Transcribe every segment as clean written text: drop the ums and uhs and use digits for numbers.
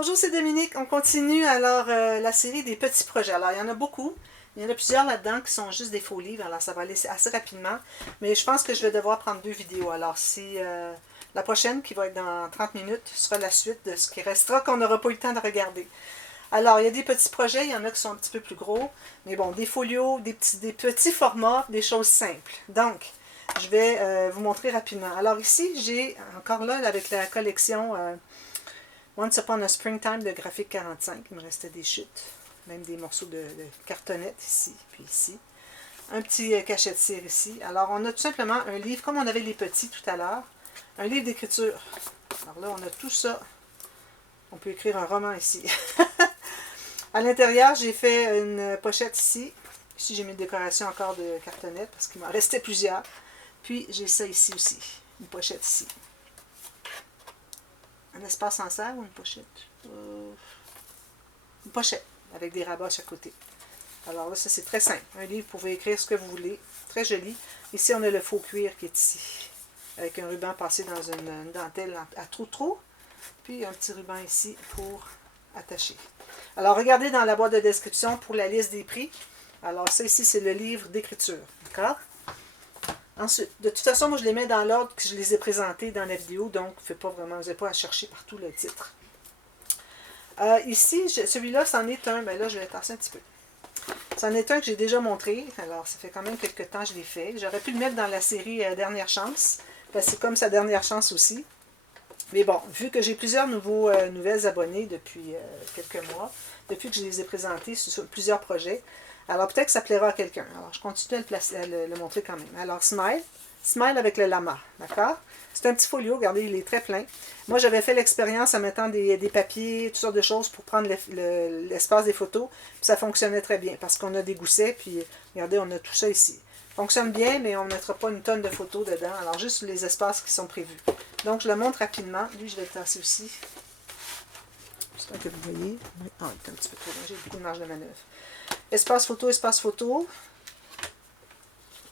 Bonjour, c'est Dominique. On continue alors la série des petits projets. Alors, il y en a beaucoup. Il y en a plusieurs là-dedans qui sont juste des faux livres. Alors, ça va aller assez rapidement. Mais je pense que je vais devoir prendre 2 vidéos. Alors, c'est la prochaine qui va être dans 30 minutes sera la suite de ce qui restera qu'on n'aura pas eu le temps de regarder. Alors, il y a des petits projets. Il y en a qui sont un petit peu plus gros. Mais bon, des folios, des petits formats, des choses simples. Donc, je vais vous montrer rapidement. Alors ici, j'ai encore là avec la collection Once Upon a Springtime de Graphique 45. Il me restait des chutes, même des morceaux de cartonnette ici, puis ici. Un petit cachet de cire ici. Alors, on a tout simplement un livre, comme on avait les petits tout à l'heure, un livre d'écriture. Alors là, on a tout ça. On peut écrire un roman ici. À l'intérieur, j'ai fait une pochette ici. Ici, j'ai mis une décoration encore de cartonnette parce qu'il m'en restait plusieurs. Puis, j'ai ça ici aussi, une pochette ici. Un espace en serre ou une pochette? Une pochette avec des rabats à chaque côté. Alors là, ça c'est très simple. Un livre, vous pouvez écrire ce que vous voulez. Très joli. Ici, on a le faux cuir qui est ici. Avec un ruban passé dans une dentelle à trou-trou. Puis un petit ruban ici pour attacher. Alors, regardez dans la boîte de description pour la liste des prix. Alors, ça ici, c'est le livre d'écriture. D'accord? Ensuite, de toute façon, moi, je les mets dans l'ordre que je les ai présentés dans la vidéo. Donc, vous n'avez pas à chercher partout le titre. Ici, celui-là, c'en est un. Ben là, je vais tasser un petit peu. C'en est un que j'ai déjà montré. Alors, ça fait quand même quelques temps que je l'ai fait. J'aurais pu le mettre dans la série Dernière Chance. Parce que c'est comme sa dernière chance aussi. Mais bon, vu que j'ai plusieurs nouvelles abonnés depuis quelques mois, depuis que je les ai présentés sur plusieurs projets, alors peut-être que ça plaira à quelqu'un. Alors, je continue à le montrer quand même. Alors, Smile. Smile avec le lama, d'accord? C'est un petit folio, regardez, il est très plein. Moi, j'avais fait l'expérience en mettant des papiers, toutes sortes de choses pour prendre l'espace des photos. Puis ça fonctionnait très bien parce qu'on a des goussets, puis regardez, on a tout ça ici. Fonctionne bien, mais on ne mettra pas une tonne de photos dedans. Alors, juste les espaces qui sont prévus. Donc, je le montre rapidement. Lui, je vais le tasser aussi. J'espère que vous voyez. Ah, il est un petit peu trop loin. J'ai beaucoup de marge de manœuvre. Espace photo, espace photo.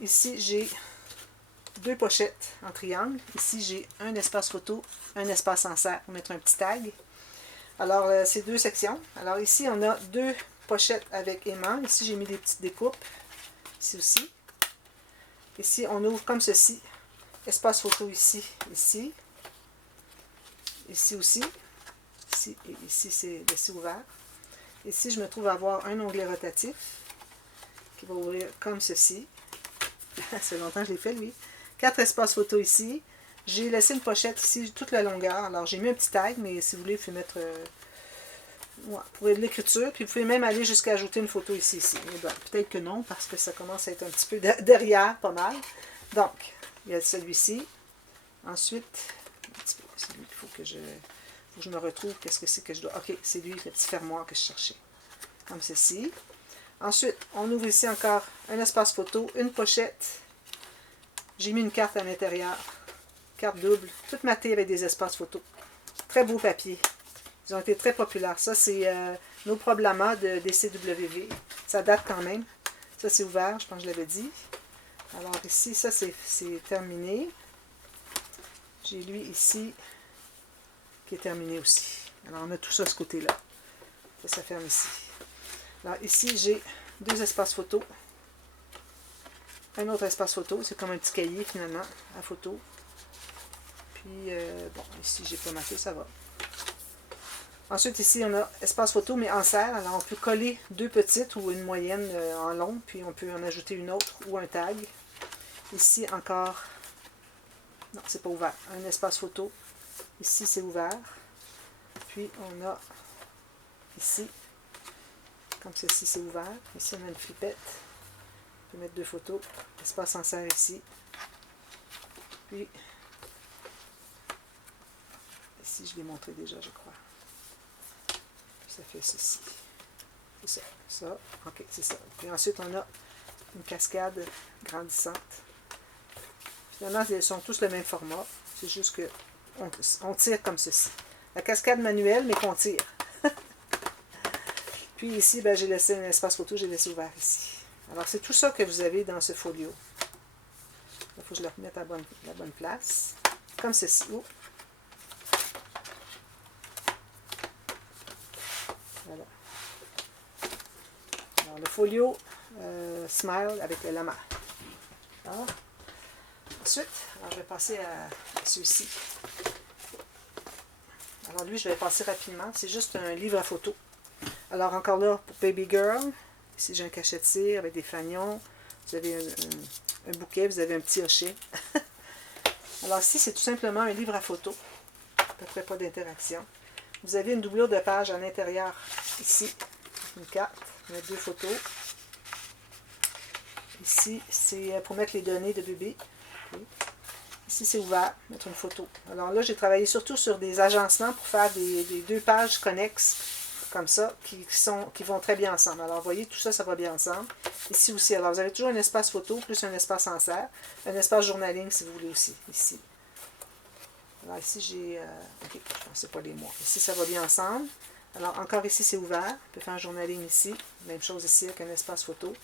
Ici, j'ai 2 pochettes en triangle. Ici, j'ai un espace photo, un espace en serre pour mettre un petit tag. Alors, c'est 2 sections. Alors, ici, on a 2 pochettes avec aimant. Ici, j'ai mis des petites découpes. Ici aussi. Ici, on ouvre comme ceci. Espace photo ici, ici. Ici aussi. Ici et ici, c'est laissé ouvert. Ici, je me trouve à avoir un onglet rotatif qui va ouvrir comme ceci. Ça fait longtemps que je l'ai fait, lui. 4 espaces photo ici. J'ai laissé une pochette ici toute la longueur. Alors, j'ai mis un petit tag, mais si vous voulez, vous pouvez mettre pour de l'écriture. Puis, vous pouvez même aller jusqu'à ajouter une photo ici. Mais bon, peut-être que non, parce que ça commence à être un petit peu derrière, pas mal. Donc, il y a celui-ci. Ensuite, un petit peu, c'est lui qu'il faut que je me retrouve. Qu'est-ce que c'est que je dois... OK, c'est lui, le petit fermoir que je cherchais. Comme ceci. Ensuite, on ouvre ici encore un espace photo, une pochette. J'ai mis une carte à l'intérieur. Carte double, toute matée avec des espaces photo. Très beau papier. Ils ont été très populaires. Ça, c'est nos Problama de DCWV. Ça date quand même. Ça, c'est ouvert, je pense que je l'avais dit. Alors ici, ça, c'est terminé. J'ai lui ici qui est terminé aussi. Alors, on a tout ça de ce côté-là. Ça ferme ici. Alors, ici, j'ai 2 espaces photo. Un autre espace photo. C'est comme un petit cahier, finalement, à photo. Puis, bon, ici, j'ai pas marqué, ça va. Ensuite, ici, on a espace photo, mais en serre. Alors, on peut coller 2 petites ou une moyenne en long. Puis, on peut en ajouter une autre ou un tag. Ici, encore... Non, c'est pas ouvert. Un espace photo. Ici, c'est ouvert. Puis, on a ici, comme ceci, c'est ouvert. Ici, on a une flippette. On peut mettre 2 photos. Espace en serre ici. Puis, ici, je l'ai montré déjà, je crois. Ça fait ceci. C'est ça. Ça. OK, c'est ça. Puis ensuite, on a une cascade grandissante. Finalement, ils sont tous le même format. C'est juste que on tire comme ceci. La cascade manuelle, mais qu'on tire. Puis ici, ben, j'ai laissé un espace photo, j'ai laissé ouvert ici. Alors, c'est tout ça que vous avez dans ce folio. Il faut que je le remette à la bonne place. Comme ceci. Oh. Alors, le folio Smile avec le lama. Alors, ensuite, alors je vais passer à celui-ci. Alors lui, je vais passer rapidement. C'est juste un livre à photo. Alors encore là, pour Baby Girl, ici j'ai un cachet de cire avec des fanions. Vous avez un bouquet, vous avez un petit hochet. Alors ici, c'est tout simplement un livre à photo. À peu près pas d'interaction. Vous avez une doublure de page à l'intérieur. Ici, une carte, mettre 2 photos. Ici, c'est pour mettre les données de bébé. Okay. Ici, c'est ouvert, mettre une photo. Alors là, j'ai travaillé surtout sur des agencements pour faire des 2 pages connexes, comme ça, qui vont très bien ensemble. Alors, vous voyez, tout ça, ça va bien ensemble. Ici aussi, alors vous avez toujours un espace photo, plus un espace en serre. Un espace journaling, si vous voulez aussi, ici. Alors ici, j'ai... ok, je ne pensais pas les mois. Ici, ça va bien ensemble. Alors, encore ici, c'est ouvert. On peut faire un journaling ici. Même chose ici, avec un espace photo.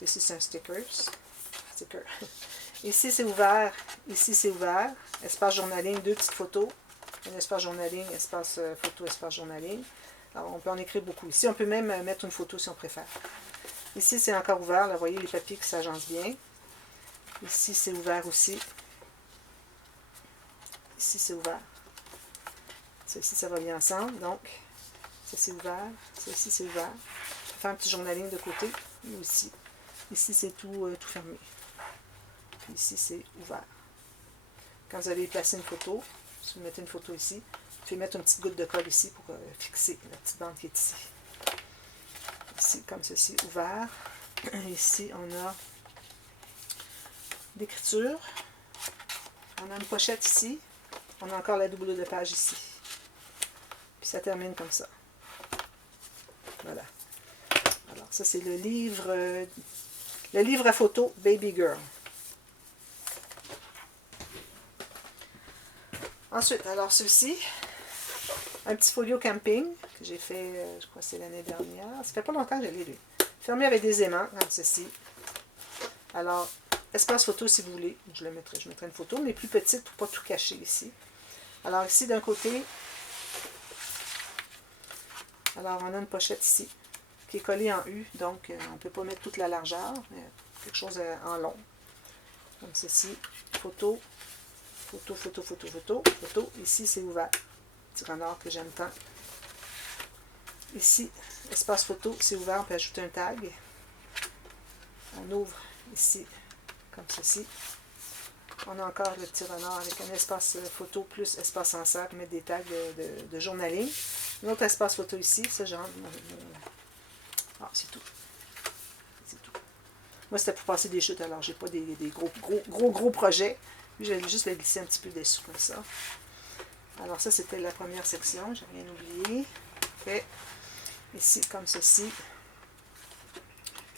Ici, c'est un sticker. Ici, c'est ouvert. Ici, c'est ouvert. Espace journaling, 2 petites photos. Un espace journaling, espace photo, espace journaling. Alors, on peut en écrire beaucoup. Ici, on peut même mettre une photo si on préfère. Ici, c'est encore ouvert. Là, vous voyez les papiers qui s'agencent bien. Ici, c'est ouvert aussi. Ici, c'est ouvert. Ça ici, ça va bien ensemble. Donc, ça, c'est ouvert. Ça ici, c'est ouvert. Je vais faire un petit journaling de côté. Et aussi. Ici, c'est tout fermé. Puis ici, c'est ouvert. Quand vous allez placer une photo, si vous mettez une photo ici, vous pouvez mettre une petite goutte de colle ici pour fixer la petite bande qui est ici. Ici, comme ceci, ouvert. Ici, on a l'écriture. On a une pochette ici. On a encore la double de page ici. Puis ça termine comme ça. Voilà. Alors, ça, c'est le livre à photo Baby Girl. Ensuite, alors ceci, un petit folio camping que j'ai fait, je crois que c'est l'année dernière. Ça fait pas longtemps que je l'ai lu. Fermé avec des aimants, comme ceci. Alors, espace photo si vous voulez. Je mettrai une photo, mais plus petite pour pas tout cacher ici. Alors ici, d'un côté, alors on a une pochette ici, qui est collée en U, donc on ne peut pas mettre toute la largeur, mais quelque chose en long. Comme ceci, photo. Photo, photo, photo, photo, photo. Ici, c'est ouvert. Petit renard que j'aime tant. Ici, espace photo, c'est ouvert. On peut ajouter un tag. On ouvre ici, comme ceci. On a encore le petit renard avec un espace photo plus espace en cercle, mettre des tags de journaling. Un autre espace photo ici. Ça, genre... Ah, c'est tout. C'est tout. Moi, c'était pour passer des chutes, alors j'ai pas des gros projets. Puis, je vais juste le glisser un petit peu dessous, comme ça. Alors, ça, c'était la première section. J'ai rien oublié. Ok. Ici, comme ceci.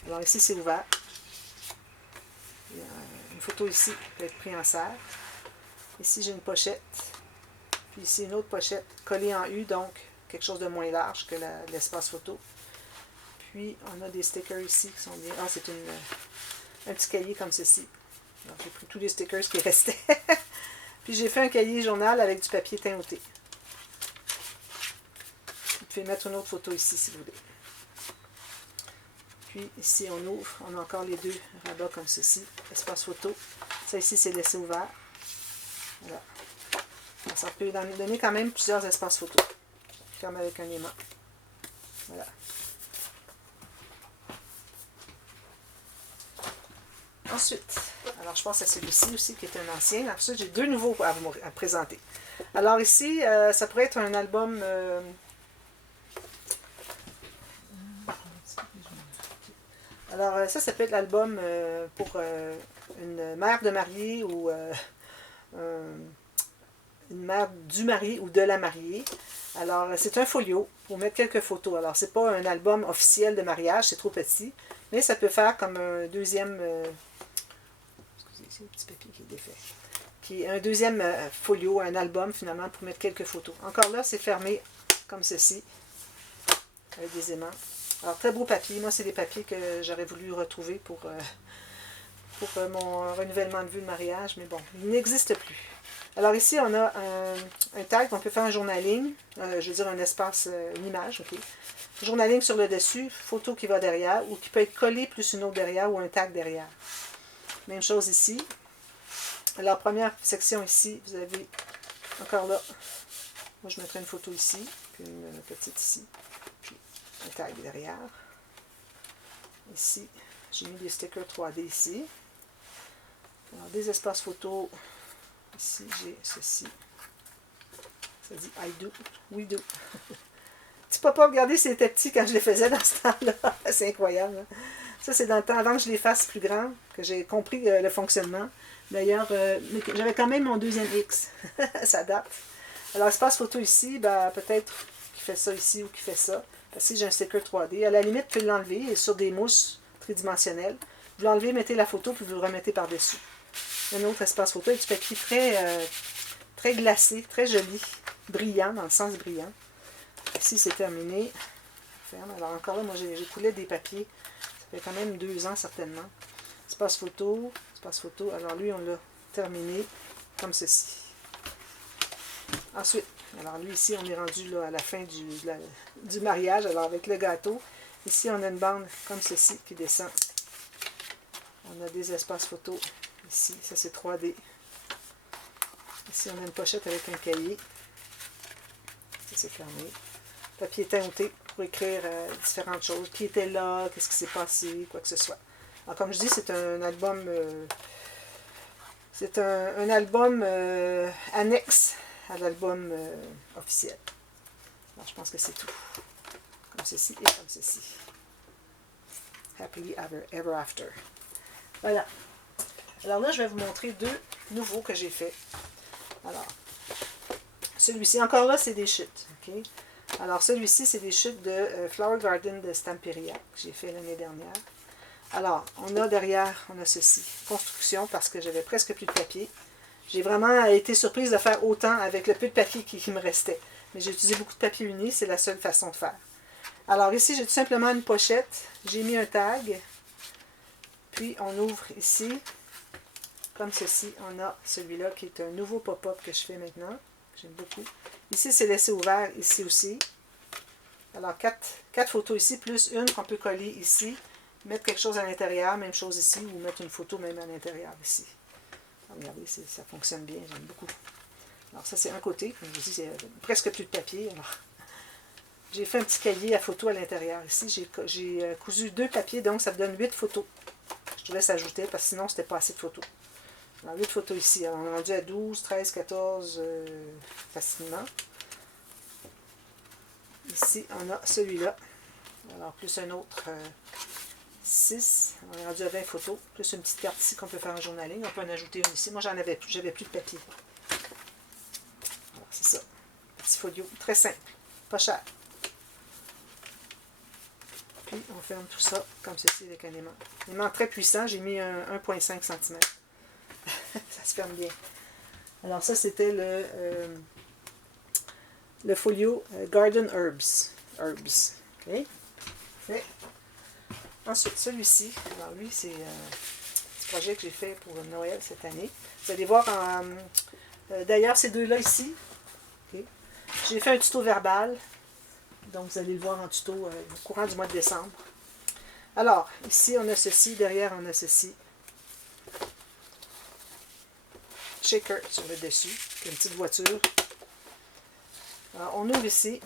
Alors, ici, c'est ouvert. Il y a une photo ici qui peut être prise en serre. Ici, j'ai une pochette. Puis ici, une autre pochette collée en U, donc quelque chose de moins large que l'espace photo. Puis, on a des stickers ici qui sont bien... Ah, c'est un petit cahier comme ceci. J'ai pris tous les stickers qui restaient. Puis j'ai fait un cahier journal avec du papier teint-outé. Vous pouvez mettre une autre photo ici si vous voulez. Puis ici on ouvre, on a encore les 2 rabats comme ceci. Espace photo. Ça ici c'est laissé ouvert. Voilà. Ça peut donner quand même plusieurs espaces photo. Je ferme avec un aimant. Voilà. Ensuite, alors je passe à celui-ci aussi qui est un ancien. Ensuite, j'ai 2 nouveaux à présenter. Alors ici, ça pourrait être un album... Alors ça peut être l'album pour une mère de mariée ou une mère du marié ou de la mariée. Alors c'est un folio pour mettre quelques photos. Alors c'est pas un album officiel de mariage, c'est trop petit. Mais ça peut faire comme un deuxième... c'est le petit papier qui est défait. Qui est un deuxième folio, un album finalement pour mettre quelques photos. Encore là, c'est fermé comme ceci, avec des aimants. Alors très beau papier. Moi, c'est des papiers que j'aurais voulu retrouver pour mon renouvellement de vue de mariage, mais bon, il n'existe plus. Alors ici, on a un tag, on peut faire un journaling, je veux dire un espace, une image, ok. Journaling sur le dessus, photo qui va derrière, ou qui peut être collé plus une autre derrière, ou un tag derrière. Même chose ici. Alors, première section ici, vous avez encore là, moi je mettrai une photo ici, puis une petite ici, puis un tag derrière. Ici, j'ai mis des stickers 3D ici. Alors, des espaces photos. Ici, j'ai ceci. Ça dit I do, we do. Petit pop-up, regardez, c'était petit quand je les faisais dans ce temps-là. C'est incroyable. Hein? Ça, c'est dans le temps avant que je les fasse plus grands, que j'ai compris le fonctionnement. D'ailleurs, j'avais quand même mon deuxième X. Ça date. Alors, espace photo ici, ben, peut-être qu'il fait ça ici ou qu'il fait ça. Parce que j'ai un sticker 3D. À la limite, vous pouvez l'enlever sur des mousses tridimensionnelles. Vous l'enlevez, mettez la photo, puis vous le remettez par-dessus. Un autre espace photo avec du papier très glacé, très joli, brillant, dans le sens brillant. Ici, c'est terminé. Ferme. Alors, encore là, moi, j'ai coulé des papiers. Ça fait quand même 2 ans, certainement. Espace photo. Alors, lui, on l'a terminé comme ceci. Ensuite, alors lui, ici, on est rendu là, à la fin du mariage. Alors, avec le gâteau. Ici, on a une bande comme ceci qui descend. On a des espaces photos. Ici, ça, c'est 3D. Ici, on a une pochette avec un cahier. Ça, c'est fermé. Papier teinté pour écrire différentes choses. Qui était là, qu'est-ce qui s'est passé, quoi que ce soit. Alors, comme je dis, c'est un album annexe à l'album officiel. Alors, je pense que c'est tout. Comme ceci et comme ceci. Happily ever after. Voilà. Alors là, je vais vous montrer 2 nouveaux que j'ai faits. Alors, celui-ci, encore là, c'est des chutes. Okay? Alors, celui-ci, c'est des chutes de Flower Garden de Stamperia, que j'ai fait l'année dernière. Alors, on a derrière, on a ceci, construction, parce que j'avais presque plus de papier. J'ai vraiment été surprise de faire autant avec le peu de papier qui me restait. Mais j'ai utilisé beaucoup de papier uni, c'est la seule façon de faire. Alors ici, j'ai tout simplement une pochette. J'ai mis un tag. Puis, on ouvre ici. Comme ceci, on a celui-là qui est un nouveau pop-up que je fais maintenant. J'aime beaucoup. Ici, c'est laissé ouvert, ici aussi. Alors, 4 photos ici, plus une qu'on peut coller ici. Mettre quelque chose à l'intérieur, même chose ici, ou mettre une photo même à l'intérieur ici. Alors, regardez, ça fonctionne bien, j'aime beaucoup. Alors, ça, c'est un côté. Comme je vous dis, c'est presque plus de papier. Alors, j'ai fait un petit cahier à photos à l'intérieur. Ici, j'ai cousu 2 papiers, donc ça me donne 8 photos. Je te laisse ajouter, parce que sinon, c'était pas assez de photos. Alors, 8 photos ici. Alors, on est rendu à 12, 13, 14 facilement. Ici, on a celui-là. Alors, plus un autre 6. On est rendu à 20 photos. Plus une petite carte ici qu'on peut faire en journaling. On peut en ajouter une ici. Moi, j'avais plus de papier. Alors, c'est ça. Petit folio. Très simple. Pas cher. Puis, on ferme tout ça comme ceci avec un aimant. Un aimant très puissant. J'ai mis un 1,5 cm. Ça se ferme bien. Alors ça, c'était le folio Garden Herbs. Okay. Fait. Ensuite, celui-ci. Alors lui, c'est un petit projet que j'ai fait pour Noël cette année. Vous allez voir, d'ailleurs, ces deux-là ici. Okay. J'ai fait un tuto verbal. Donc, vous allez le voir en tuto au courant du mois de décembre. Alors, ici, on a ceci. Derrière, on a ceci. Shaker sur le dessus, une petite voiture. Alors, on ouvre ici.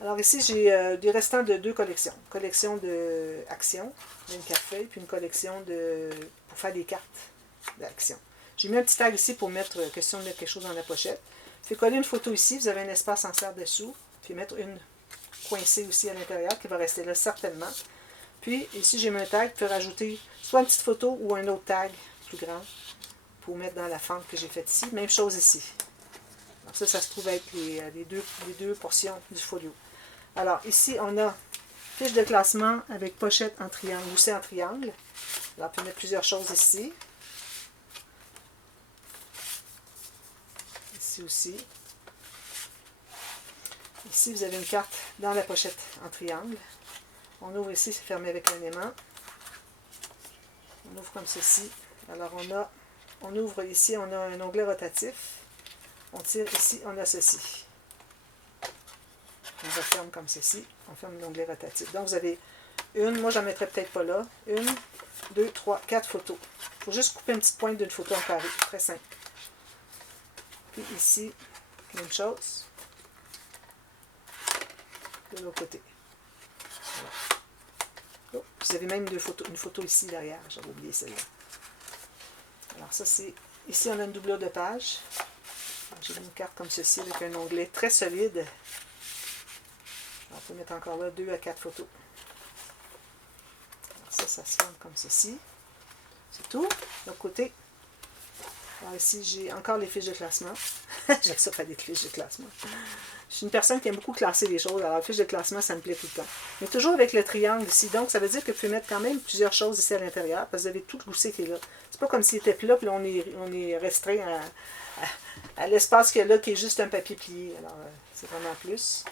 Alors ici, j'ai des restants de 2 collections. Une collection d'Action, une carte-feuille, puis une collection pour faire des cartes d'Action. J'ai mis un petit tag ici pour mettre, question de mettre quelque chose dans la pochette. Je vais coller une photo ici, vous avez un espace en serre dessous, puis mettre une coincée aussi à l'intérieur qui va rester là certainement. Puis ici, j'ai mis un tag, je peux rajouter soit une petite photo ou un autre tag plus grand pour mettre dans la fente que j'ai faite ici. Même chose ici. Alors ça se trouve être les deux portions du folio. Alors ici, on a fiche de classement avec pochette en triangle, aussi en triangle. Alors on peut mettre plusieurs choses ici. Ici aussi. Ici, vous avez une carte dans la pochette en triangle. On ouvre ici, c'est fermé avec un aimant. On ouvre comme ceci. Alors on a on ouvre ici, on a un onglet rotatif. On tire ici, on a ceci. On referme comme ceci. On ferme l'onglet rotatif. Donc, vous avez une, moi, j'en mettrais peut-être pas là. Une, deux, trois, quatre photos. Il faut juste couper une petite pointe d'une photo en carré. Très simple. Puis ici, même chose. De l'autre côté. Voilà. Oh, vous avez même une photo ici derrière. J'avais oublié celle-là. Alors, ça, c'est... Ici, on a une doublure de page. J'ai mis une carte comme ceci avec un onglet très solide. On peut mettre encore là 2 à 4 photos. Alors ça se ferme comme ceci. C'est tout. De l'autre côté. Alors ici, j'ai encore les fiches de classement. J'aime ça faire des fiches de classement. Je suis une personne qui aime beaucoup classer les choses. Alors, les fiches de classement, ça me plaît tout le temps. Mais toujours avec le triangle ici. Donc, ça veut dire que vous pouvez mettre quand même plusieurs choses ici à l'intérieur. Parce que vous avez tout le gousset qui est là. C'est pas comme s'il était plat, puis là, on est restreint à l'espace qu'il y a là, qui est juste un papier plié. Alors, c'est vraiment plus.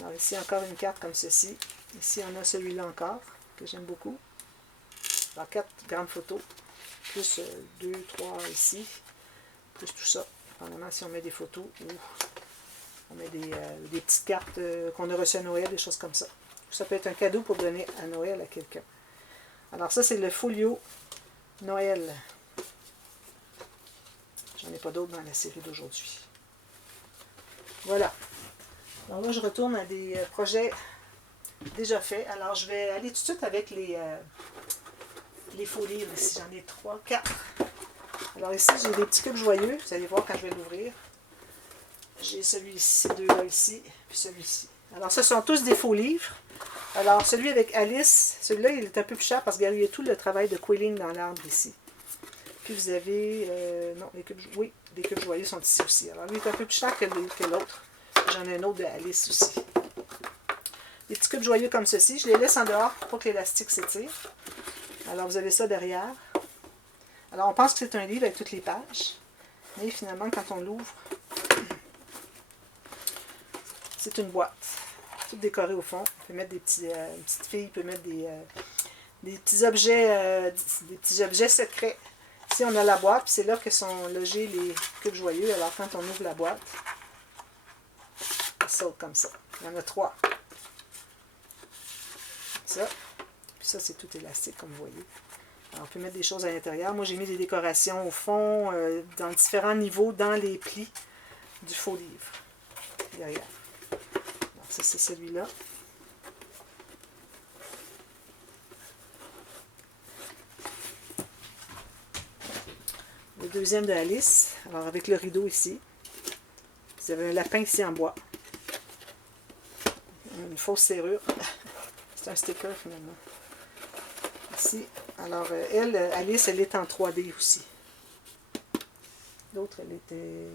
Alors, ici, encore une carte comme ceci. Ici, on a celui-là encore, que j'aime beaucoup. Alors, 4 grandes photos. Plus 2, 3 ici. Plus tout ça. Dépendamment si on met des photos ou on met des petites cartes qu'on a reçues à Noël, des choses comme ça. Ça peut être un cadeau pour donner à Noël à quelqu'un. Alors ça, c'est le folio Noël. J'en ai pas d'autres dans la série d'aujourd'hui. Voilà. Alors là, je retourne à des projets déjà faits. Alors, je vais aller tout de suite avec les faux livres. Ici, j'en ai 3, 4. Alors ici, j'ai des petits cubes joyeux. Vous allez voir quand je vais l'ouvrir. J'ai celui-ci, ces deux-là ici, puis celui-ci. Alors, ce sont tous des faux livres. Alors, celui avec Alice, celui-là, il est un peu plus cher parce qu'il y a tout le travail de quilling dans l'arbre ici. Puis vous avez... non, les cubes, oui, les cubes joyeux sont ici aussi. Alors, lui, il est un peu plus cher que l'autre. J'en ai un autre de Alice aussi. Les petits cubes joyeux comme ceci, je les laisse en dehors pour pas que l'élastique s'étire. Alors, vous avez ça derrière. Alors, on pense que c'est un livre avec toutes les pages. Mais finalement, quand on l'ouvre, c'est une boîte. Tout décoré au fond. On peut mettre des petits, une petite fille peut mettre des petits objets secrets. Ici, on a la boîte, puis c'est là que sont logés les cubes joyeux. Alors, quand on ouvre la boîte, ça saute comme ça. Il y en a 3. Ça. Puis ça, c'est tout élastique, comme vous voyez. Alors, on peut mettre des choses à l'intérieur. Moi, j'ai mis des décorations au fond, dans différents niveaux, dans les plis du faux livre. Derrière. Alors, ça, c'est celui-là. Le deuxième de Alice. Alors, avec le rideau ici. Vous avez un lapin ici en bois. Une fausse serrure. C'est un sticker, finalement. Ici. Alors, elle, Alice, elle est en 3D aussi. L'autre, elle était...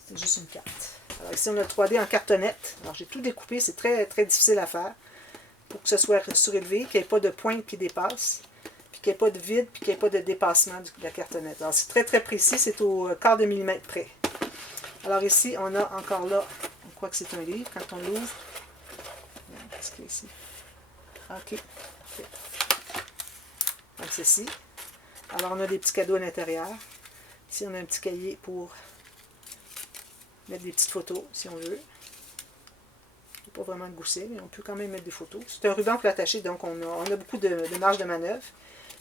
C'était juste une carte. Alors, ici, on a 3D en cartonnette. Alors, j'ai tout découpé. C'est très, très difficile à faire. Pour que ce soit surélevé, qu'il n'y ait pas de pointe qui dépasse, puis qu'il n'y ait pas de vide, puis qu'il n'y ait pas de dépassement de la cartonnette. Alors, c'est très, très précis. C'est au quart de millimètre près. Alors, ici, on a encore là, on croit que c'est un livre. Quand on l'ouvre, qu'est-ce qu'il y a ici? OK. Parfait. Donc, ceci. Alors, on a des petits cadeaux à l'intérieur. Ici, on a un petit cahier pour mettre des petites photos, si on veut. Il n'y a pas vraiment de gousset, mais on peut quand même mettre des photos. C'est un ruban pour l'attacher, donc on a beaucoup de marge de manœuvre.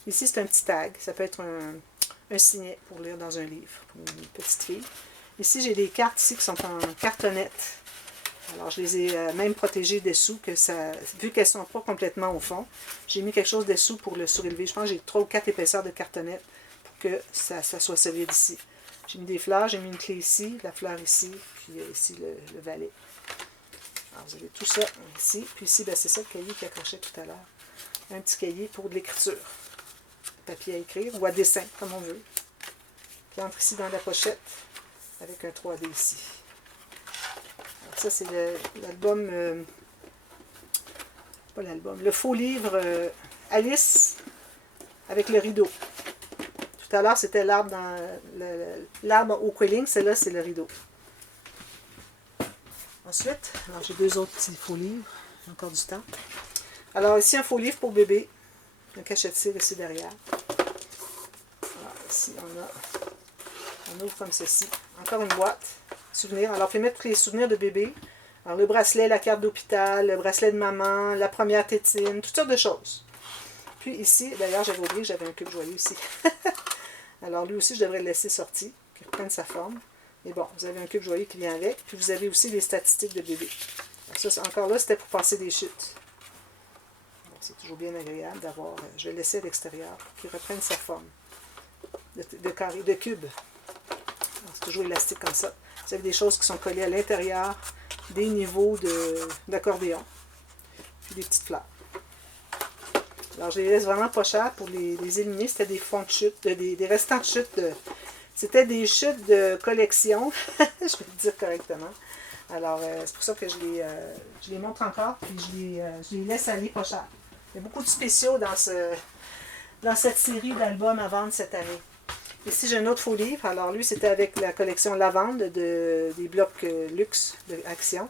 Ici, c'est un petit tag. Ça peut être un signet pour lire dans un livre, pour une petite fille. Ici, j'ai des cartes ici qui sont en cartonnette. Alors, je les ai même protégées dessous, vu qu'elles ne sont pas complètement au fond. J'ai mis quelque chose dessous pour le surélever. Je pense que j'ai 3 ou 4 épaisseurs de cartonnette pour que ça soit solide ici. J'ai mis des fleurs, j'ai mis une clé ici, la fleur ici, puis ici le valet. Alors, vous avez tout ça ici. Puis ici, ben, c'est ça le cahier qui accrochait tout à l'heure. Un petit cahier pour de l'écriture. Papier à écrire ou à dessin, comme on veut. Qui entre ici dans la pochette avec un 3D ici. Alors, ça, c'est l'album... pas l'album. Le faux livre Alice avec le rideau. Tout à l'heure, c'était l'arbre au quilling. Celle-là, c'est le rideau. Ensuite, alors j'ai 2 autres petits faux livres. Encore du temps. Alors ici, un faux livre pour bébé. Un cachet de cire ici derrière. Alors, ici, on ouvre comme ceci. Encore une boîte. Souvenirs. Alors, vous pouvez mettre les souvenirs de bébé. Alors, le bracelet, la carte d'hôpital, le bracelet de maman, la première tétine, toutes sortes de choses. Puis ici, d'ailleurs, j'avais oublié que j'avais un cube joyeux ici. Alors, lui aussi, je devrais le laisser sortir, qu'il reprenne sa forme. Mais bon, vous avez un cube joyeux qui vient avec. Puis vous avez aussi les statistiques de bébé. Alors, ça, encore là, c'était pour passer des chutes. C'est toujours bien agréable d'avoir... je vais le laisser à l'extérieur pour qu'il reprenne sa forme de carré, de cube. C'est toujours élastique comme ça. Vous avez des choses qui sont collées à l'intérieur, des niveaux d'accordéon, puis des petites fleurs. Alors, je les laisse vraiment pas cher pour les éliminer. C'était des fonds de chute, des restants de chute. C'était des chutes de collection, je vais le dire correctement. Alors, c'est pour ça que je les montre encore, puis je les laisse aller pas cher. Il y a beaucoup de spéciaux dans cette série d'albums à vendre cette année. Ici, j'ai un autre faux livre. Alors, lui, c'était avec la collection Lavande des blocs luxe de Action.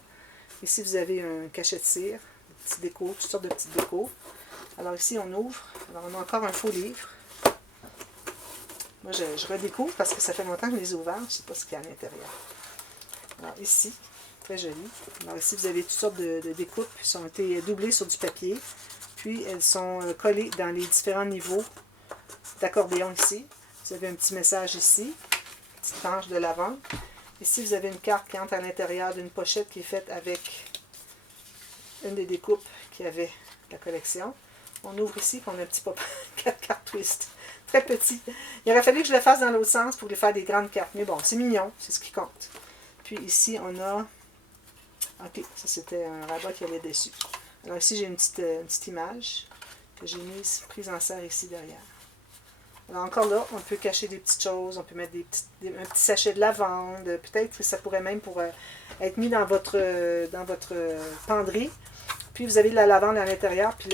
Ici, vous avez un cachet de cire, des petits décos, toutes sortes de petites décos. Alors, ici, on ouvre. Alors, on a encore un faux livre. Moi, je redécouvre parce que ça fait longtemps que je les ai ouverts. Je ne sais pas ce qu'il y a à l'intérieur. Alors, ici, très joli. Alors, ici, vous avez toutes sortes de découpes qui ont été doublées sur du papier. Puis, elles sont collées dans les différents niveaux d'accordéon ici. Vous avez un petit message ici, une petite tranche de lavande. Ici, vous avez une carte qui entre à l'intérieur d'une pochette qui est faite avec une des découpes qui avait la collection. On ouvre ici, puis on a un petit pop 4 cartes twist. Très petit. Il aurait fallu que je le fasse dans l'autre sens pour les faire des grandes cartes. Mais bon, c'est mignon, c'est ce qui compte. Puis ici, on a... Ok, ça c'était un rabat qui allait dessus. Alors ici, j'ai une petite image que j'ai prise en serre ici derrière. Alors encore là, on peut cacher des petites choses, on peut mettre un petit sachet de lavande, peut-être que ça pourrait même être mis dans votre penderie. Puis vous avez de la lavande à l'intérieur, puis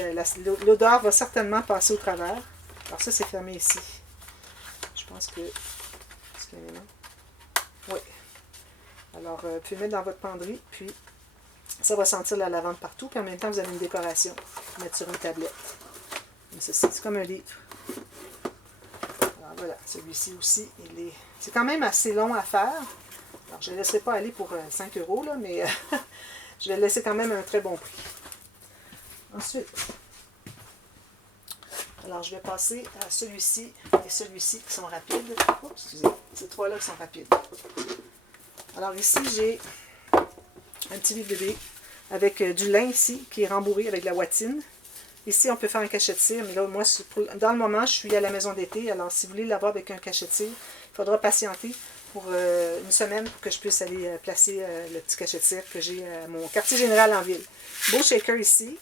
l'odeur va certainement passer au travers. Alors ça, c'est fermé ici. Je pense que... Est-ce qu'il y a un élément? Oui. Alors, vous pouvez mettre dans votre penderie, puis ça va sentir la lavande partout, puis en même temps, vous avez une décoration. Mettre sur une tablette. C'est comme un livre. Voilà, celui-ci aussi, c'est quand même assez long à faire. Alors, je ne le laisserai pas aller pour 5 €, là, mais je vais le laisser quand même à un très bon prix. Ensuite, alors je vais passer à celui-ci et celui-ci qui sont rapides. Oups, excusez, ces trois-là qui sont rapides. Alors ici, j'ai un petit livre bébé avec du lin ici qui est rembourré avec de la watine. Ici, on peut faire un cachet de cire, mais là, moi, dans le moment, je suis à la maison d'été. Alors, si vous voulez l'avoir avec un cachet de cire, il faudra patienter pour une semaine pour que je puisse aller placer le petit cachet de cire que j'ai à mon quartier général en ville. Beau shaker ici.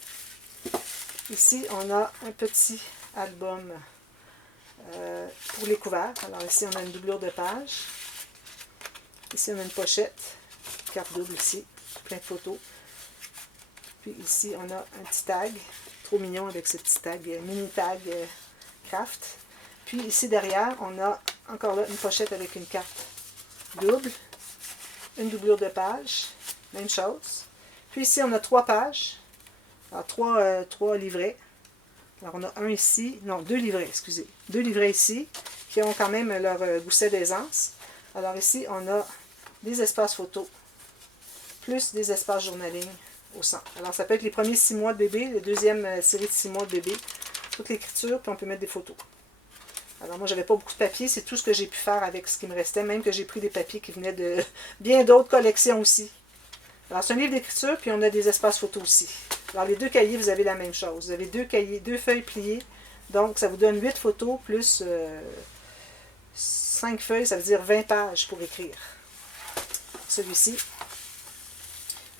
Ici, on a un petit album pour les couverts. Alors, ici, on a une doublure de page. Ici, on a une pochette, carte double ici, plein de photos. Puis ici, on a un petit tag. Trop mignon avec ce petit tag, mini tag craft. Puis ici derrière, on a encore là une pochette avec une carte double, une doublure de page, même chose. Puis ici, on a 3 pages, alors 3 livrets. Alors on a un ici, non, 2 livrets, excusez. 2 livrets ici, qui ont quand même leur gousset d'aisance. Alors ici, on a des espaces photos, plus des espaces journaling au centre. Alors, ça peut être les premiers 6 mois de bébé, la deuxième série de 6 mois de bébé, toute l'écriture, puis on peut mettre des photos. Alors, moi, j'avais pas beaucoup de papier, c'est tout ce que j'ai pu faire avec ce qui me restait, même que j'ai pris des papiers qui venaient de bien d'autres collections aussi. Alors, c'est un livre d'écriture, puis on a des espaces photos aussi. Alors, les 2 cahiers, vous avez la même chose. Vous avez 2 cahiers, 2 feuilles pliées, donc ça vous donne 8 photos, plus 5 feuilles, ça veut dire 20 pages pour écrire. Celui-ci,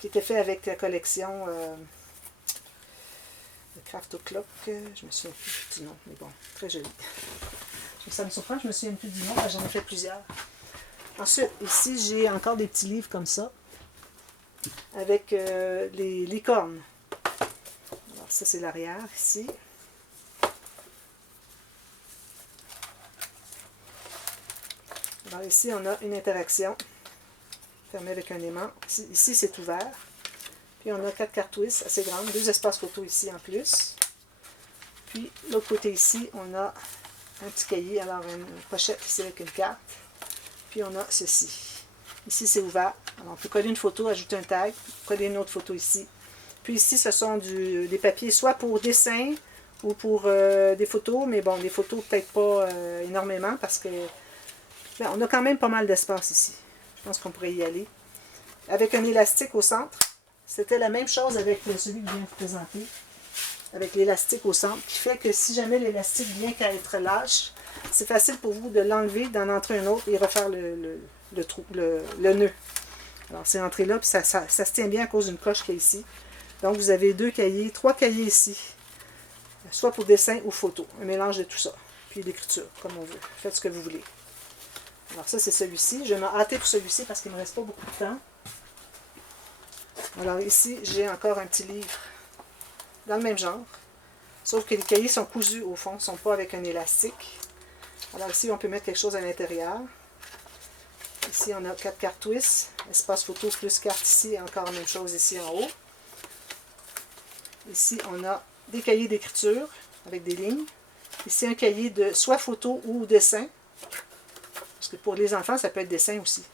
qui était fait avec la collection de Craft O'Clock. Je me souviens plus du nom, mais bon, très joli. Ça me surprend, je me souviens plus du nom, j'en ai fait plusieurs. Ensuite, ici, j'ai encore des petits livres comme ça, avec les licornes. Alors, ça, c'est l'arrière, ici. Alors, ici, on a une interaction. Fermé avec un aimant. Ici, c'est ouvert. Puis on a 4 cartes twist assez grandes, 2 espaces photos ici en plus. Puis l'autre côté ici, on a un petit cahier, alors une pochette ici avec une carte. Puis on a ceci. Ici, c'est ouvert. Alors, on peut coller une photo, ajouter un tag, coller une autre photo ici. Puis ici, ce sont des papiers soit pour dessin ou pour des photos, mais bon, des photos peut-être pas énormément parce que ben, on a quand même pas mal d'espace ici. Je pense qu'on pourrait y aller. Avec un élastique au centre. C'était la même chose avec celui que je viens de vous présenter. Avec l'élastique au centre, qui fait que si jamais l'élastique vient qu'à être lâche, c'est facile pour vous de l'enlever, d'en entrer un autre et refaire le nœud. Alors c'est entré là, puis ça se tient bien à cause d'une coche qui est ici. Donc vous avez 2 cahiers, 3 cahiers ici, soit pour dessin ou photo, un mélange de tout ça. Puis l'écriture, comme on veut. Faites ce que vous voulez. Alors ça c'est celui-ci. Je vais me hâter pour celui-ci parce qu'il ne me reste pas beaucoup de temps. Alors ici, j'ai encore un petit livre dans le même genre. Sauf que les cahiers sont cousus au fond, ne sont pas avec un élastique. Alors ici, on peut mettre quelque chose à l'intérieur. Ici, on a 4 cartes twist, espace photo plus carte ici, et encore la même chose ici en haut. Ici, on a des cahiers d'écriture avec des lignes. Ici, un cahier de soit photo ou dessin. Parce que pour les enfants, ça peut être dessin aussi.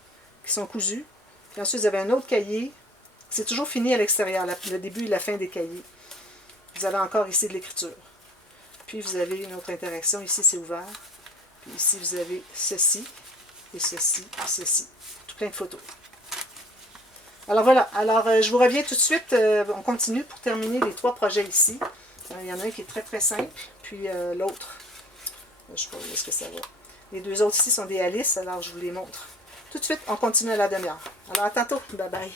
Qui sont cousus. Puis ensuite, vous avez un autre cahier. C'est toujours fini à l'extérieur, le début et la fin des cahiers. Vous avez encore ici de l'écriture. Puis vous avez une autre interaction. Ici, c'est ouvert. Puis ici, vous avez ceci, et ceci, et ceci. Tout plein de photos. Alors voilà. Alors, je vous reviens tout de suite. On continue pour terminer les 3 projets ici. Il y en a un qui est très, très simple. Puis l'autre, je ne sais pas où est-ce que ça va. Les 2 autres ici sont des Alice, alors je vous les montre. Tout de suite, on continue à la demi-heure. Alors, à tantôt. Bye bye.